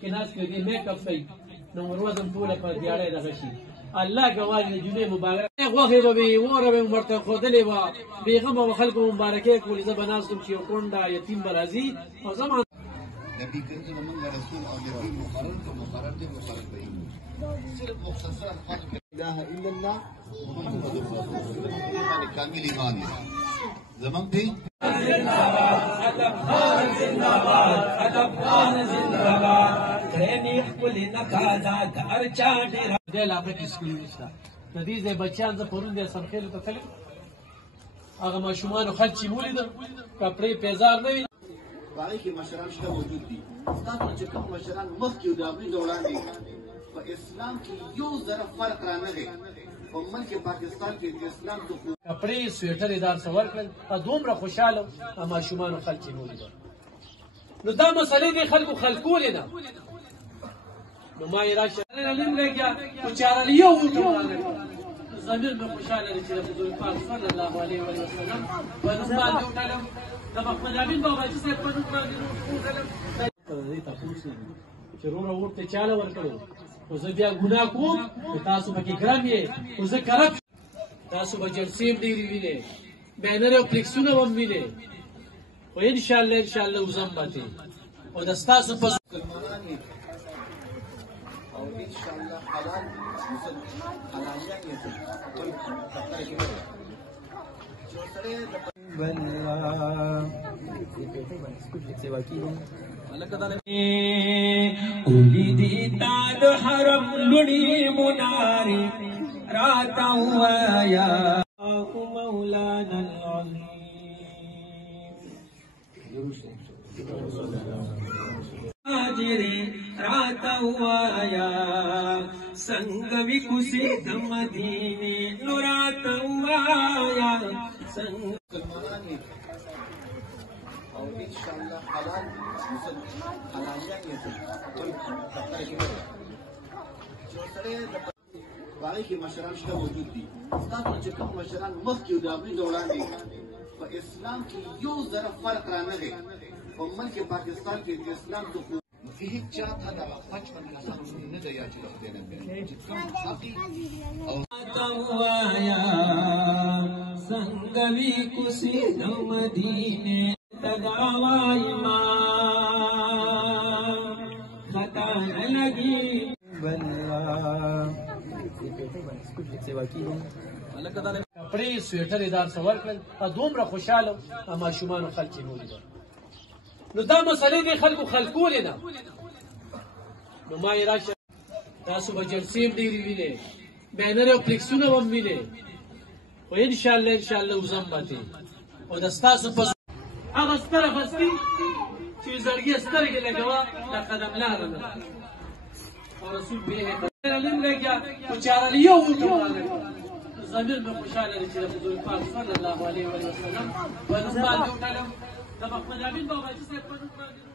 کې ناس کې دې میک اپ کوي نو وروزم ټوله په دیاړې دغه شي الله ګواهی د جمعې مبارک غوښې به وي وره به ورته ښودلې وه بېغمه به خلکو مبارکۍ کولې زه به ناست وم چې یو کونډه یتیم به راځي او زما نبی کریم زمونږ رسول او نبی مقرر دی مقرر دی صرف مختصر فرق لا اله الا الله محمد رسول الله کامل ایمان دی زمونږ دی ادب خان زنده باد ادب خان زنده باد کړنی خپل نکادا ارچا ډیر د علاقې کې سکول نشته د دې ځای بچیان زه پرون د سرخیلو ته تلم هغه ماشومانو خلک چې ولیدل کپړې پیزار نه وي هغې کې مشران شته موجود دي ستاسو چې کوم مشران مخکې د هغوی نه وړاندې په اسلام کې یو ذره فرق رانغی په ملک پاکستان کې د اسلام د کپړې سویټر یې دار څه ورکړل دومره خوشحاله ماشومانو خلک چې ولیدل نو دا مسئلې دې خلکو خلکولې نه نو ما یې راشه علم لګیا خو چاره یو ضمیر مې خوشحاله دی چې د حضور پاک صلی الله علیه وسلم په نوم باندې وټلم د محمد امین باباجي صاحب په نوم باندې وټلم دې تاسو چې روره ورته چاله ورکړو خو زه بیا ګناه کوم تاسو پکې ګرم یې خو زه کرپ تاسو به جلسې ډېرې وینئ بینر او فلیکسونه به هم وینئ خو انشاءالله وزم به او د ستاسو په او ان شاء الله حلال حلالیت یې کوي جو سره اولی دیتا د حرم لړی مناری راتا وایا مولانا العظیم حاجری راتا وایا संग विकुसे मदीने नुरात वाया संग और इंशाअल्लाह हलाल हलालियत ये कोई जो सरे बाकी के मशरान शته موجود دي تاسو چې کوم مشران مخکې د هغوی نه وړاندې په اسلام کې یو ذره فرق رانغی په ملک پاکستان کې د اسلام د فيه جاتا دا 55 حسن نه دی یا چې د خدای نه چې کوم حقي او توایا څنګه وی کوسي د مدینه تداوای ما خطا لګي کپړې سویټر یې دار څه ورکړل دومره خوشحاله ماشومانو خلک چې ولیدل نو دا مسئلې دې خلکو خلکولې نه نو ما یې راشه تاسو به جلسې ډېرې وینئ بینر او فلیکسونه به هم وینئ خو انشاءالله وزم به او د ستاسو په هغه ستره بستي چې زړګي سترګې لګوه د قدم لاره نه او رسول به علم لګیا خو چاره یو ضمیر مې خوشحاله دی چې د حضور پاک صلی الله علیه وسلم په نوم باندې وټلم د محمد امین باباجي صاحب په نوم باندې